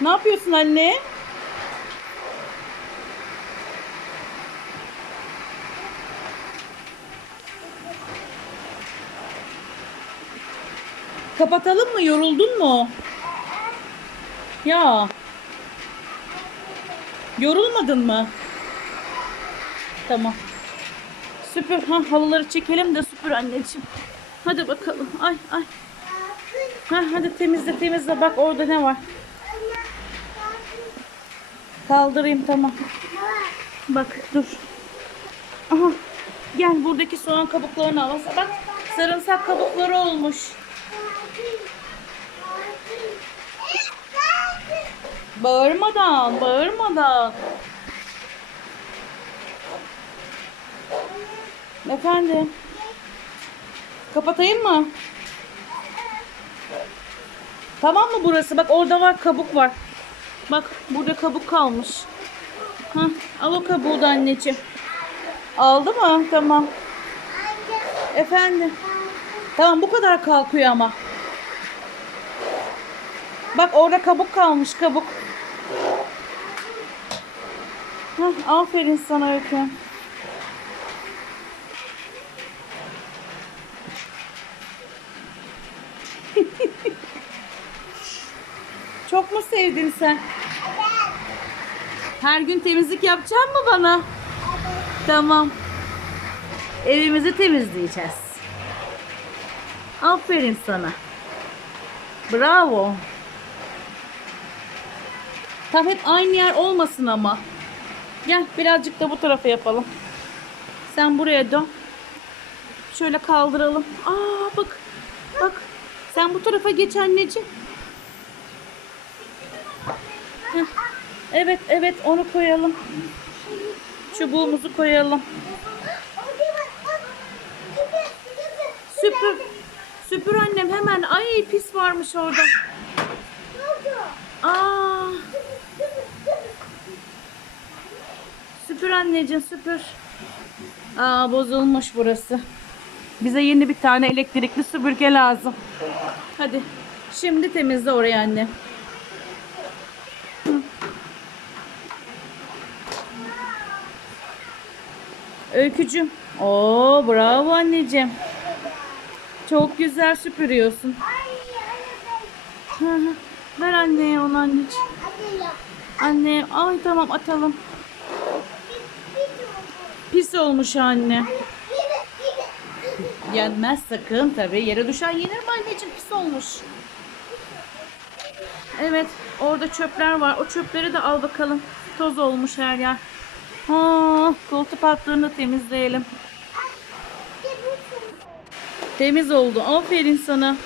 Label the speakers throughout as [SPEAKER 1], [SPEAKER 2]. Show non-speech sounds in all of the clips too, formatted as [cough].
[SPEAKER 1] Ne yapıyorsun anne? Kapatalım mı? Yoruldun mu? Ya. Yorulmadın mı? Tamam. Süpür. Ha, halıları çekelim de süpür anneciğim. Hadi bakalım. Ay ay. Ha, hadi temizle temizle. Bak orada ne var. Kaldırayım tamam. Bak dur. Aha. Gel buradaki soğan kabuklarını al. Bak sarımsak kabukları olmuş. Bağırmadan, bağırmadan. Efendim. Kapatayım mı? Tamam mı burası? Bak orada var kabuk var. Bak burada kabuk kalmış. Hah, al o kabuğu da anneciğim. Aldı mı? Tamam. Efendim. Tamam bu kadar kalkıyor ama. Bak orada kabuk kalmış kabuk. Hah, aferin sana Öykü. [laughs] Çok mu sevdin sen? Her gün temizlik yapacak mı bana? Tamam. Evimizi temizleyeceğiz. Aferin sana. Bravo. Tam hep aynı yer olmasın ama. Gel birazcık da bu tarafa yapalım. Sen buraya dön. Şöyle kaldıralım. Aa bak. Bak. Sen bu tarafa geç anneciğim. Evet evet onu koyalım. Çubuğumuzu koyalım. Süpür. Süpür annem hemen. Ay pis varmış orada. Aa. Süpür anneciğim süpür. Aa bozulmuş burası. Bize yeni bir tane elektrikli süpürge lazım. Hadi. Şimdi temizle orayı anne. Öykücüm. Oo bravo anneciğim. Çok güzel süpürüyorsun. Ver anneye onu anneciğim. Anne ay tamam atalım. Pis olmuş anne. Yenmez sakın tabii. Yere düşen yenir mi anneciğim? Pis olmuş. Evet. Orada çöpler var. O çöpleri de al bakalım. Toz olmuş her yer. Ha, koltuk altlarını temizleyelim. Temiz oldu. Aferin sana.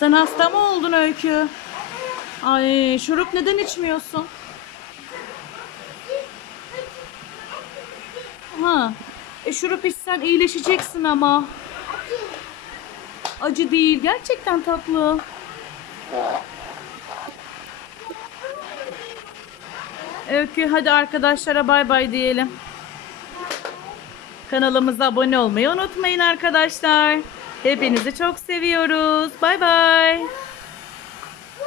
[SPEAKER 1] Sen hasta mı oldun Öykü? Ay şurup neden içmiyorsun? Ha. E şurup içsen iyileşeceksin ama. Acı değil. Gerçekten tatlı. Öykü hadi arkadaşlara bay bay diyelim. Kanalımıza abone olmayı unutmayın arkadaşlar. Hepinizi çok seviyoruz. Bay bay.